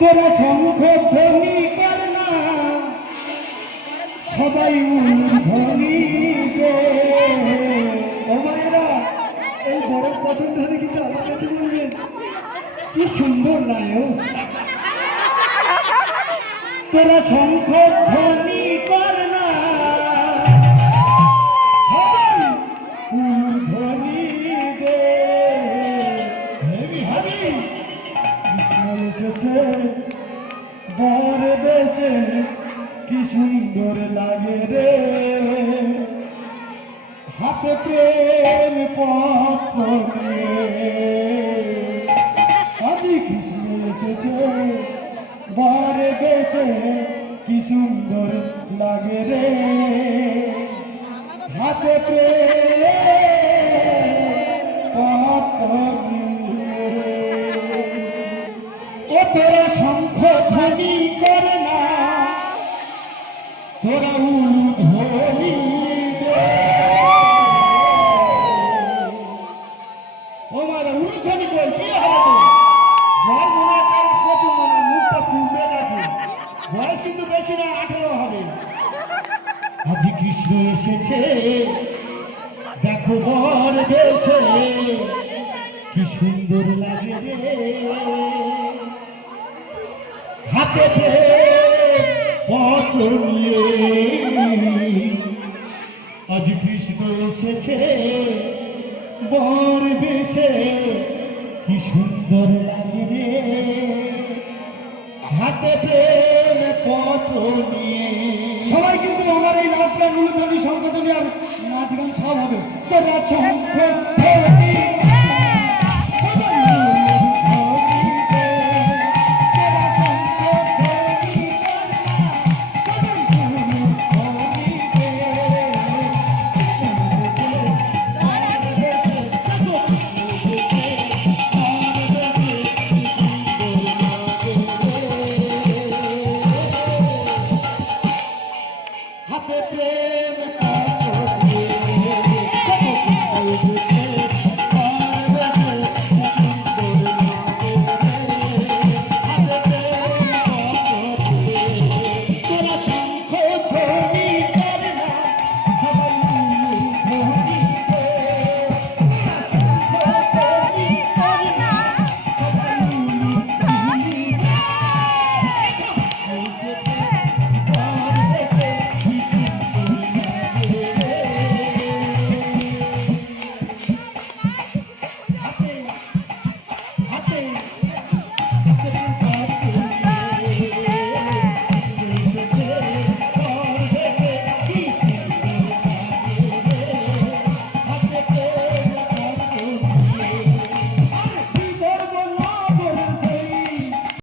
তোরা শঙ্খ ধ্বনি কর না, সবাই ধ্বনি দে। ও মায়েরা, এই বড় পছন্দ হলে কিন্তু আমার কাছে বলবেন, কি সুন্দর নায়ক। তোরা শঙ্খ ধ্বনি কর না, সবাই ধ্বনি দে। এসেছে বর বেশে, কি সুন্দর লাগে রে, হাতে প্রেম পত্র আজি কৃষ্ণ এসেছে বর বেশে, কি সুন্দর লাগে রে, হাতে প্রেম পত্র। তোরা শঙ্খ ধ্বনি করে না, তোরা ধ্বনি দে। ও মারা ধ্বনি কই কি হবে তো? বর মনে কার প্রচুর মানে মুখটা ফুলবে গেছে, বয়স কিন্তু বেশি না, 18 হবে। আজি কৃষ্ণ এসেছে দেখো বর দেশে, কি সুন্দর লাগে রে, হাতে পত্র নিয়ে। আজ কৃষ্ণ এসেছে বর বেশে, কি সুন্দর লাগে রে, হাতে প্রেম পত্র নিয়ে। সবাই কিন্তু আমার এই নাচ গান, উলুধ্বনি, শঙ্খধ্বনি আর নাচ গান সব হবে। তোরা শঙ্খ